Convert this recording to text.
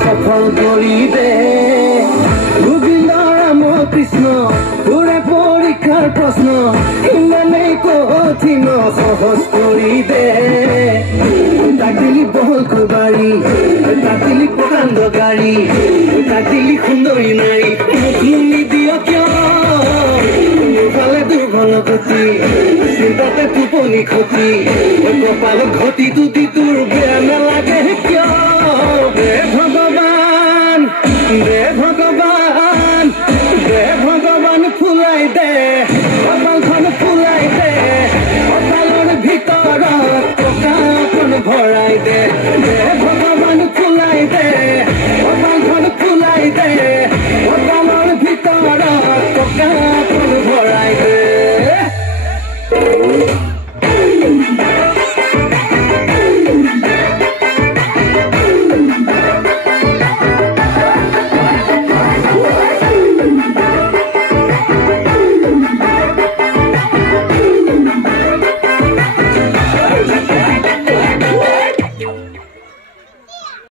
সফল কৰিবে গোবিন্দ ৰাম কৃষ্ণ পুৰে পৰীক্ষাৰ প্ৰশ্ন ইমানেই কঠিন সহজ কৰিবে তাকিলি বহল কুবাৰী তাকিলি প্ৰকাণ্ড গাড়ী তাকিলি সুন্দৰী নাৰী মুখ নিদিয় কিয় ফালে দুৰ্বল গতি চিন্তাতে টোপনি ক্ষতি কপালত ঘটিটো দি তোৰ বেয়া নালাগে কিয় ভগৱান